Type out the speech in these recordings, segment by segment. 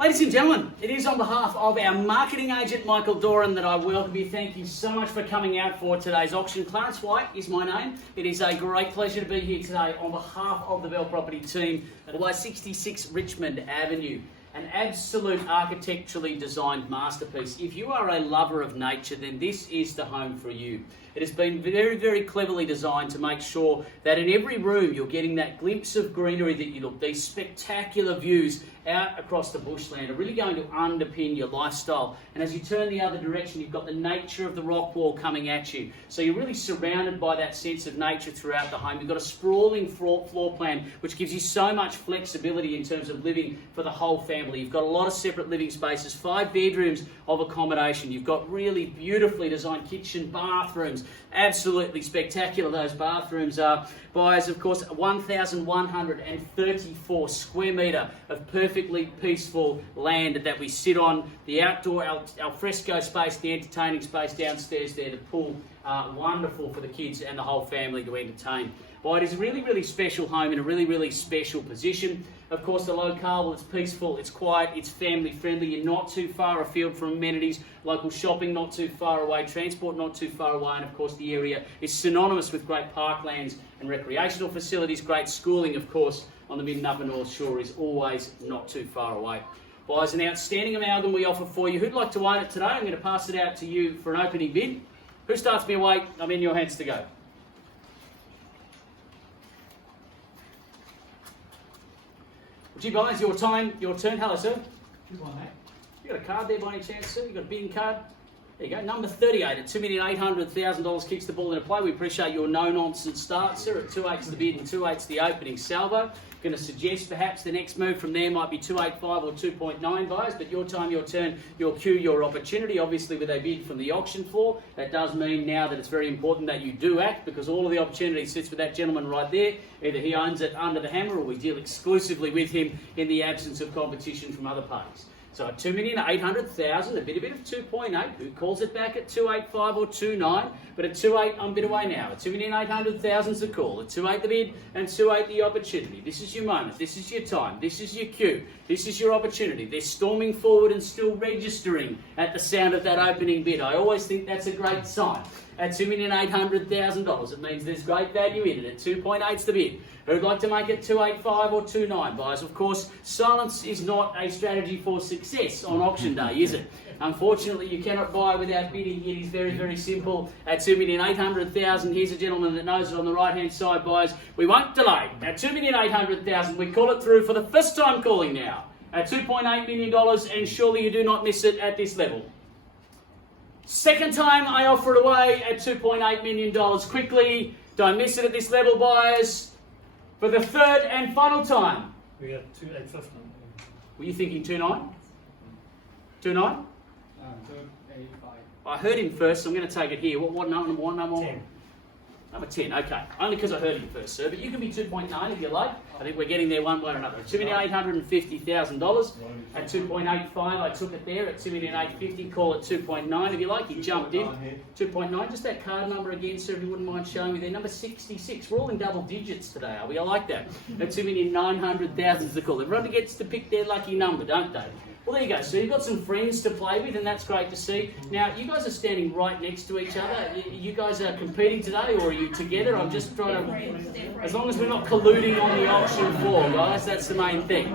Ladies and gentlemen, it is on behalf of our marketing agent, Michael Doran, that I welcome you. Thank you so much for coming out for today's auction. Clarence White is my name. It is a great pleasure to be here today on behalf of the Belle Property team at 66 Richmond Avenue. An absolute architecturally designed masterpiece. If you are a lover of nature, then this is the home for you. It has been very, very cleverly designed to make sure that in every room you're getting that glimpse of greenery that you look. These spectacular views out across the bushland are really going to underpin your lifestyle. And as you turn the other direction, you've got the nature of the rock wall coming at you. So you're really surrounded by that sense of nature throughout the home. You've got a sprawling floor plan, which gives you so much flexibility in terms of living for the whole family. You've got a lot of separate living spaces, 5 bedrooms of accommodation. You've got really beautifully designed kitchen, bathrooms. Absolutely spectacular those bathrooms are. Buyers, of course, 1,134 square metre of perfectly peaceful land that we sit on. The outdoor al fresco space, the entertaining space downstairs there, the pool, wonderful for the kids and the whole family to entertain. Well, it is a really, really special home in a really, really special position. Of course, the locale, well, it's peaceful, it's quiet, it's family friendly. You're not too far afield from amenities, local shopping not too far away, transport not too far away, and of course the area is synonymous with great parklands and recreational facilities. Great schooling, of course, on the mid and upper North Shore is always not too far away. Buyers, an outstanding amalgam we offer for you. Who'd like to own it today? I'm going to pass it out to you for an opening bid. Who starts me away? I'm in your hands to go. Gee, guys, your time, your turn. Hello, sir. Good one, mate. You got a card there by any chance, sir? You got a bidding card? There you go. Number 38 at $2,800,000 kicks the ball into play. We appreciate your no-nonsense start, sir. At 2/8's the bid and 2/8's the opening salvo. Going to suggest perhaps the next move from there might be 285 or 2.9, guys, but your time, your turn, your cue, your opportunity. Obviously, with a bid from the auction floor, that does mean now that it's very important that you do act, because all of the opportunity sits with that gentleman right there. Either he owns it under the hammer or we deal exclusively with him in the absence of competition from other parties. So at $2,800,000, a bit of 2.8. Who calls it back at 285 or 29? But at 2.8, I'm bid away now. At $2,800,000 the call. At 2.8 the bid and 2.8 the opportunity. This is your moment. This is your time. This is your cue. This is your opportunity. They're storming forward and still registering at the sound of that opening bid. I always think that's a great sign. At $2,800,000, it means there's great value in it. At 2.8's the bid. Who'd like to make it 285 or 29? Buyers, of course, silence is not a strategy for success on auction day, is it? Unfortunately, you cannot buy without bidding. It is very, very simple. At $2,800,000, here's a gentleman that knows it on the right-hand side, buyers. We won't delay. At $2,800,000, we call it through for the first time calling now. At $2.8 million, and surely you do not miss it at this level. Second time I offer it away at $2.8 million. Quickly, don't miss it at this level, buyers. For the third and final time. We have 2,850. Were you thinking 2.9? 2.9? 2,885. I heard him first, so I'm going to take it here. What number? What number? 10. Number 10, okay. Only because I heard him first, sir. But you can be 2.9 if you like. I think we're getting there one way or another. $2,850,000 at 2.85. I took it there at $2,850,000. Call it 2.9 if you like. He jumped in. 2.9. Just that card number again, sir, if you wouldn't mind showing me there. Number 66. We're all in double digits today, are we? I like that. At $2,900,000 is the call. Everyone gets to pick their lucky number, don't they? Well, there you go. So you've got some friends to play with, and that's great to see. Now, you guys are standing right next to each other. You guys are competing today, or are you together? I'm just trying to... As long as we're not colluding on the auction floor, guys, that's the main thing.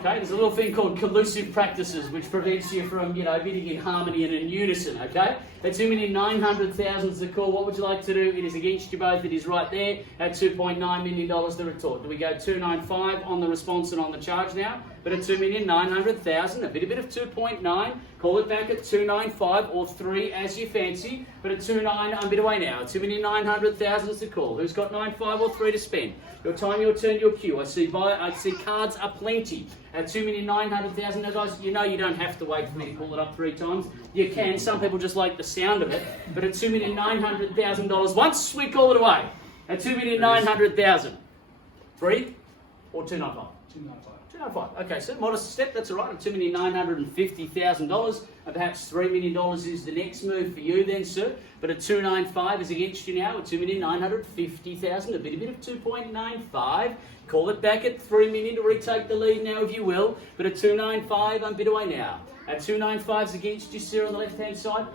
Okay, there's a little thing called collusive practices, which prevents you from, bidding in harmony and in unison, okay? At $2,900,000 is the call. What would you like to do? It is against you both. It is right there at $2.9 million the retort. Do we go 295 on the response and on the charge now? But at $2,900,000, a bit of 2.9. Call it back at 295 or 3 as you fancy. But at 2.9, I'm bid away now. At $2,900,000 is the call. Who's got 9.5 or 3 to spend? Your time, your turn, your cue. I see cards are plenty. At $2,900,000, now guys, you know you don't have to wait for me to call it up 3 times. You can. Some people just like the sound of it. But at $2,900,000, once we call it away. At $2,900,000. 3 or 295? 295. 295. Okay, so modest step, that's all right. $2,950,000. And perhaps $3 million is the next move for you then, sir. But a 295 is against you now at $2,950,000. A bit of 2.95. Call it back at $3 million to retake the lead now, if you will. But a 295, I'm bid away now. At 295 is against you, sir, on the left-hand side.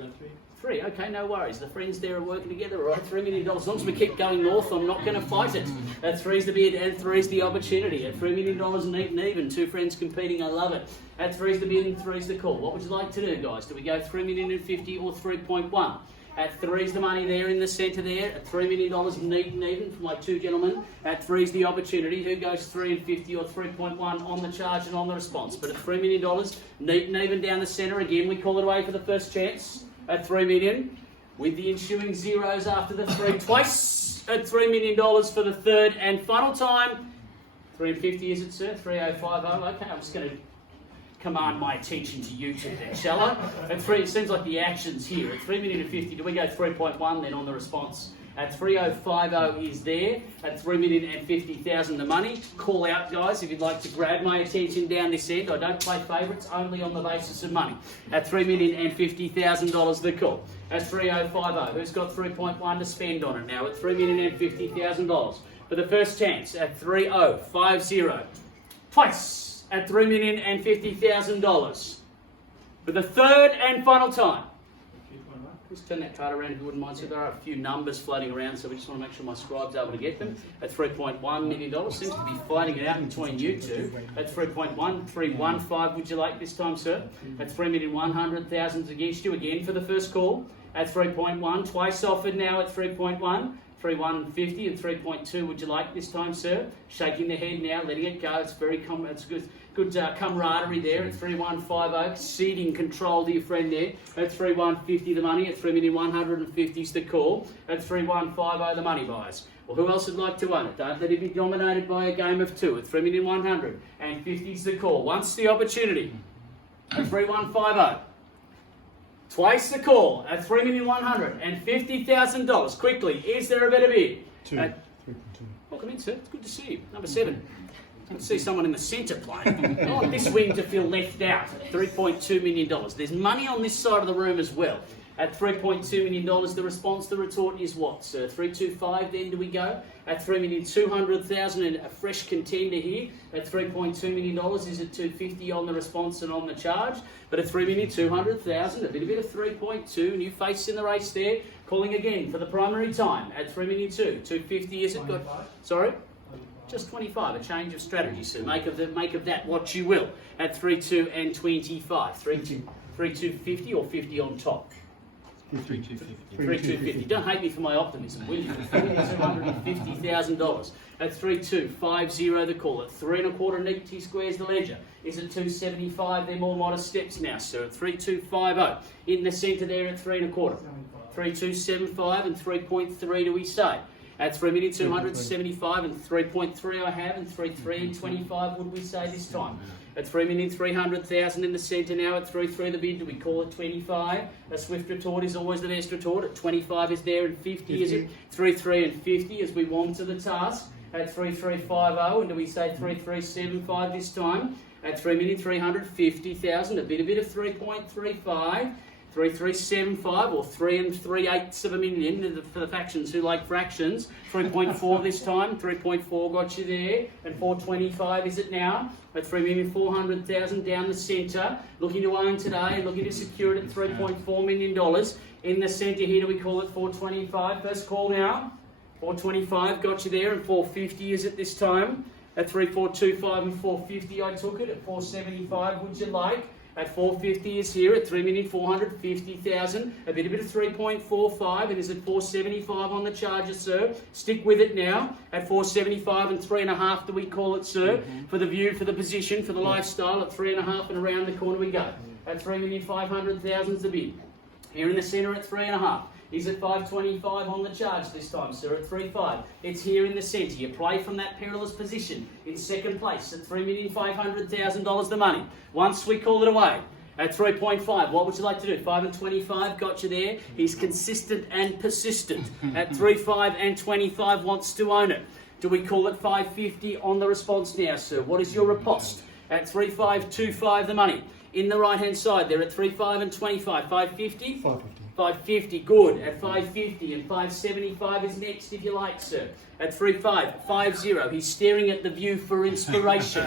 Three, okay, no worries. The friends there are working together, all right? $3 million. As long as we keep going north, I'm not going to fight it. At three's the bid, and three's the opportunity. At $3 million neat and even. Two friends competing, I love it. At three's the bid and three's the call. What would you like to do, guys? Do we go $3,050,000 or 3.1? At three's the money there in the centre there. At $3 million neat and even from my two gentlemen. At three's the opportunity. Who goes 3.50 or 3.1 on the charge and on the response? But at $3 million, neat and even down the centre again. We call it away for the first chance. At $3 million, with the ensuing zeros after the three, twice at $3 million for the third and final time. 350 is it, sir? 3050. Okay, I'm just going to command my attention to you two then, shall I? At three, it seems like the action's here. At $3,050,000, do we go 3.1 then on the response? At 3050 is there. At $3,050,000 the money. Call out, guys, if you'd like to grab my attention down this end. I don't play favourites, only on the basis of money. At $3,050,000 the call. At 3050, who's got 3.1 to spend on it now? At $3,050,000 for the first chance. At 3050, twice at $3,050,000 for the third and final time. Just turn that card around if you wouldn't mind. So there are a few numbers floating around, so we just want to make sure my scribe's able to get them. At $3.1 million, seems to be fighting it out between you two. At 3.1, 315 would you like this time, sir? At 3,100,000 against you again for the first call. At 3.1, twice offered now at 3.1. 3,150 and 3.2 would you like this time, sir? Shaking the head now, letting it go. It's very it's good camaraderie there at 3150, ceding control to your friend there. At 3150 the money, at 3,150 is the call. At 3150 the money buys. Well, who else would like to own it? Don't let it be dominated by a game of two. At 3,150 is the call. Once the opportunity. At 3150. Twice the call at $3,150,000. Quickly, is there a better bid? 3.2. Welcome in, sir. It's good to see you. Number 7. Good to see someone in the centre playing. I want this wing to feel left out. $3.2 million. There's money on this side of the room as well. At $3.2 million, the response, the retort is what, sir? 325 then do we go? At $3,200,000 and a fresh contender here. At $3.2 million, is it 250 on the response and on the charge? But at $3,200,000, a bit of 3.2, new face in the race there. Calling again for the primary time at $3,200,000. 250 is it? Got, sorry? Just 25, a change of strategy, sir. Make of that what you will. At 3.2 and 25. 3.250 or 50 on top? 3,250. Don't hate me for my optimism, will you? $250,000. At 3,250 the call. At 3 1/4 neat T squares the ledger. Is it 275? They're more modest steps now, sir. At 3,250 in the centre there at 3 1/4. 3,275 and 3.3 do we say? At 3,275 and 3.3 I have, and 3,325 would we say this time? At 3,300,000 in the centre now at 3.3 the bid, do we call it 25? A swift retort is always the best retort. At 25 is there and 50 is it? 3.3 and 50 as we warm to the task. At 3.350 and do we say 3.375 this time? At 3,350,000, a bit of 3.35. 3.375 or 3 3/8 of a million for the factions who like fractions. 3.4 this time. 3.4 got you there. And 425 is it now? At 3,400,000 down the centre. Looking to own today and looking to secure it at $3.4 million. In the centre here, do we call it 425? First call now. 425 got you there and 450 is it this time? At 3,425 and 450 I took it. At 475 would you like? At 450 is here at 3,450,000. A bit of 3.45 and is it 475 on the charger, sir? Stick with it now. At 475 and 3.5 do we call it, sir? For the view, for the position, for the lifestyle. At 3.5 and around the corner we go. At 3,500,000 is the bid. Here in the centre at 3.5. Is it 525 on the charge this time, sir? At 3.5. It's here in the centre. You play from that perilous position in second place at $3,500,000 the money. Once we call it away at 3.5. What would you like to do? 5 and 25 got you there. He's consistent and persistent. At 3.5 and 25 wants to own it. Do we call it 550 on the response now, sir? What is your riposte? At 3525 the money. In the right hand side, they're at 35 and 25. 550? 550. 550, good. At 550 and 575 is next if you like, sir. At 3550, he's staring at the view for inspiration.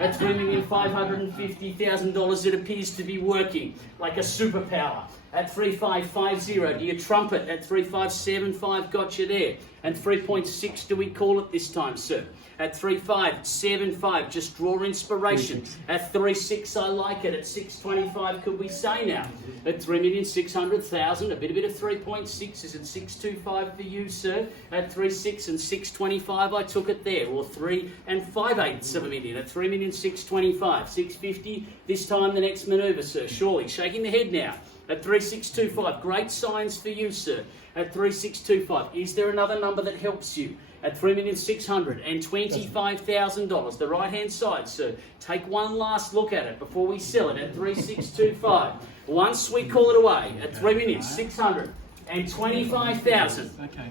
At $3,550,000, it appears to be working like a superpower. At 3550, do you trumpet? At 3575, got you there. And 3.6, do we call it this time, sir? At 3575, just draw inspiration. At 36, I like it. At 625, could we say now? At 3,600,000, a bit of 3.6. Is it 625 for you, sir? At 36 and 625, I took it there. Or 3 and 5/8 of a million. At 3,625, 650. This time the next manoeuvre, sir. Surely shaking the head now. At 3625, great signs for you, sir. At 3625, is there another number that helps you? At $3,625,000, the right-hand side, sir. Take one last look at it before we sell it at 3625. Once we call it away at 3,625,000. Okay.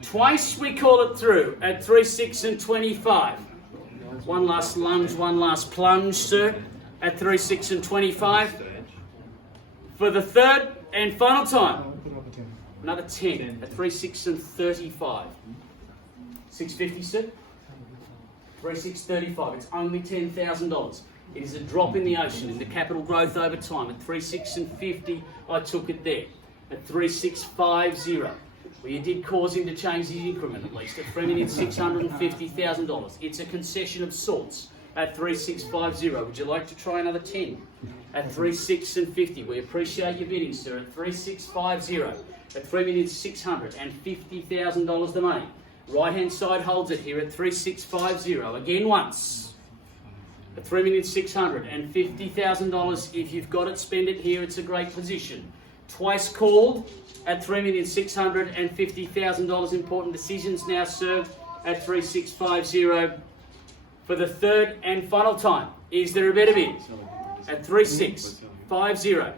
Twice we call it through at 3625. One last lunge, one last plunge, sir. At 3625. For the third and final time. Another 10 at 3635. 650, sir? 3635. It's only $10,000. It is a drop in the ocean in the capital growth over time. At 3650, I took it there. At 3650, well, you did cause him to change the increment at least. At $3,650,000. It's a concession of sorts. At 3650, would you like to try another 10? At 3650, we appreciate your bidding, sir. At 3650, at $3,650,000 the money. Right hand side holds it here at 3650. Again once. At $3,650,000. If you've got it, spend it here. It's a great position. Twice called at $3,650,000. Important decisions now, sir. At 3650. For the third and final time, is there a better bid? At 3650.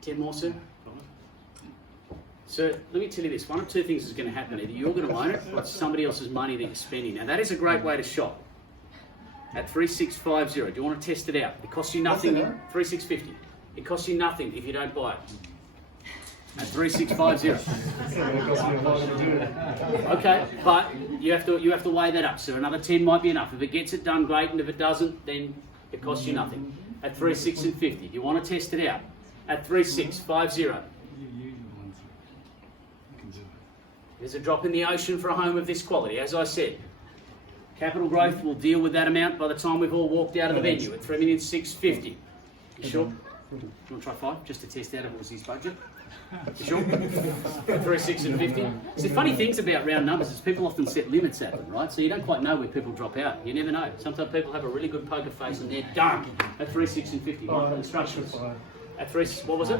10 more, sir. So let me tell you this, one of two things is going to happen. Either you're going to own it or it's somebody else's money that you're spending. Now that is a great way to shop. At 3650, do you want to test it out? It costs you nothing. 3650. It costs you nothing if you don't buy it. At 3650. Okay, but you have to weigh that up, sir. Another 10 might be enough. If it gets it done, great, and if it doesn't, then it costs you nothing. At 3650. You want to test it out? At 3650. There's a drop in the ocean for a home of this quality, as I said. Capital growth will deal with that amount by the time we've all walked out of the venue at $3,650,000. You sure? You want to try 5 just to test out if it was his budget? You sure? 3650. See, funny things about round numbers is people often set limits at them, right? So you don't quite know where people drop out. You never know. Sometimes people have a really good poker face and they're done at 3650. Instructions. At 3, what was it?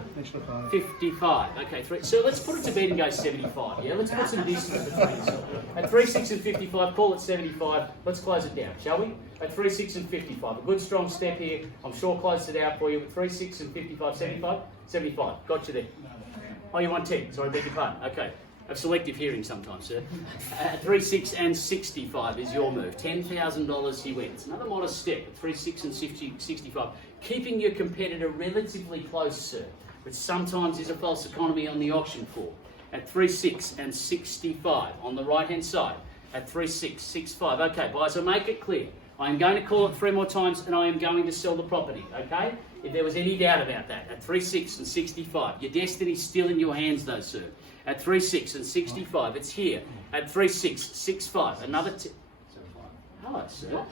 55. Okay, so let's put it to bed and go 75. Yeah, let's put some distance between. So at 36 and 55, call it 75. Let's close it down, shall we? At 36 and 55, a good strong step here. I'm sure closed it out for you. At 36 and 55, 75, 75. Got you there. Oh, you want 10? Sorry, beg your pardon. Okay. I have selective hearing sometimes, sir. At 36 and 65 is your move. $10,000 he wins. Another modest step at 36 and 65. Keeping your competitor relatively close, sir, which sometimes is a false economy on the auction floor. At 36 and 65 on the right-hand side. At 3665. Okay, guys, I'll make it clear. I am going to call it 3 more times and I am going to sell the property, okay? If there was any doubt about that. At 36 and 65. Your destiny's still in your hands though, sir. At 36 and 65, it's here. At 3665, another. Hello, sir.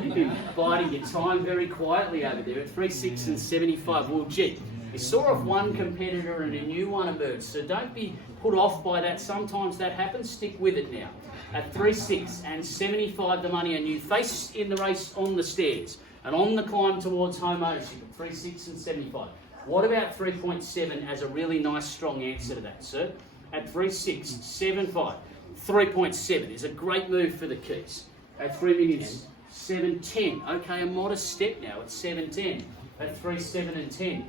You've been biding your time very quietly over there. At 36 and 75, well, gee, you saw off one competitor and a new one emerged. So don't be put off by that. Sometimes that happens. Stick with it now. At 36 and 75, the money, and you face in the race on the stairs and on the climb towards home ownership. At 36 and 75. What about 3.7 as a really nice strong answer to that, sir? At 3675, 3.7 is a great move for the keys. At 3,710, okay, a modest step now at 710. At 37 and 10,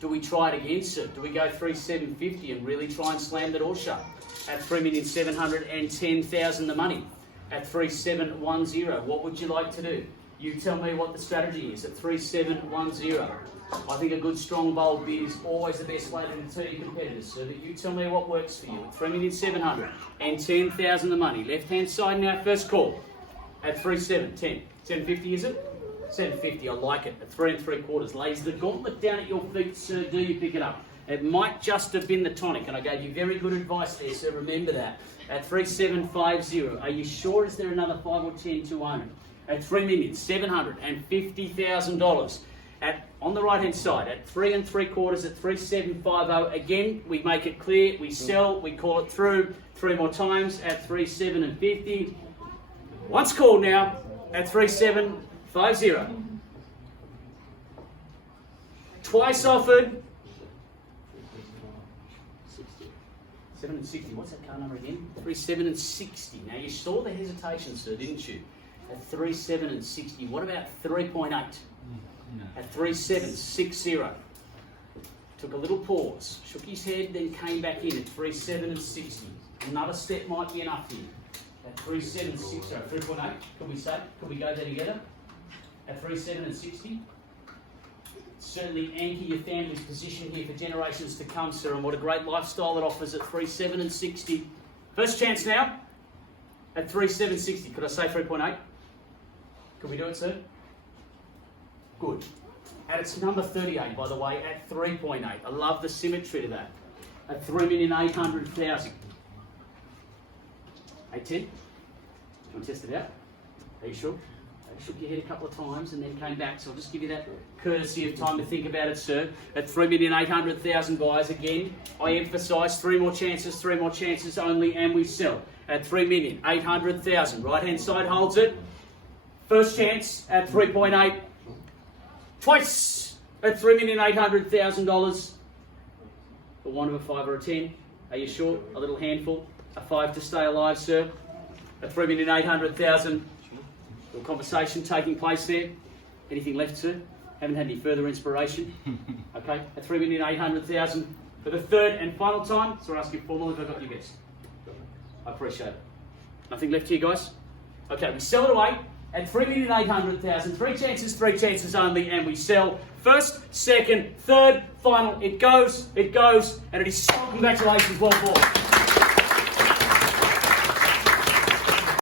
do we try it again, sir? Do we go 3750 and really try and slam the door shut? At 3,710,000 the money. at 3710. What would you like to do? You tell me what the strategy is at 3710. I think a good strong bold bid is always the best way to deter your competitors. So that you tell me what works for you at 3,700,000 and 10,000 the money. Left hand side now, first call at 3710. 750 is it? 750. I like it at 3 3/4. Lays the gauntlet down at your feet, sir. Do you pick it up? It might just have been the tonic, and I gave you very good advice there, so remember that. At 3750, are you sure? Is there another 5 or 10 to own? At $3,750,000. On the right hand side, at 3 3/4 at 3750. Again, we make it clear, we sell, we call it through 3 more times at 3750. Once called now at 3750. Twice offered. 7 and 60. What's that car number again? 37 and 60. Now you saw the hesitation, sir, didn't you? At 37 and 60. What about 3.8? At 3760. Took a little pause, shook his head, then came back in at 37 and 60. Another step might be enough here. At 3760. 3.8. Could we say? Could we go there together? At 37 and 60. Certainly anchor your family's position here for generations to come, sir, and what a great lifestyle it offers at 37 and 60. First chance now at 3760. Could I say 3.8? Could we do it, sir? Good. And it's number 38, by the way, at 3.8. I love the symmetry to that. At 3,800,000. 810? Do you want to test it out? Are you sure? Shook your head a couple of times and then came back, so I'll just give you that courtesy of time to think about it, sir. At 3,800,000, guys, again, I emphasise 3 more chances only, and we sell. At 3,800,000, right hand side holds it. First chance at 3.8. Twice at $3,800,000. For one of a 5 or a 10. Are you sure? A little handful. A 5 to stay alive, sir. At 3,800,000. Little conversation taking place there. Anything left, sir? Haven't had any further inspiration. Okay, at 3,800,000 for the third and final time. So I'll ask you formally if I got your best. I appreciate it. Nothing left here, guys? Okay, we sell it away at 3,800,000. 3 chances only, and we sell. First, second, third, final. It goes, and it is so. Congratulations, well bought.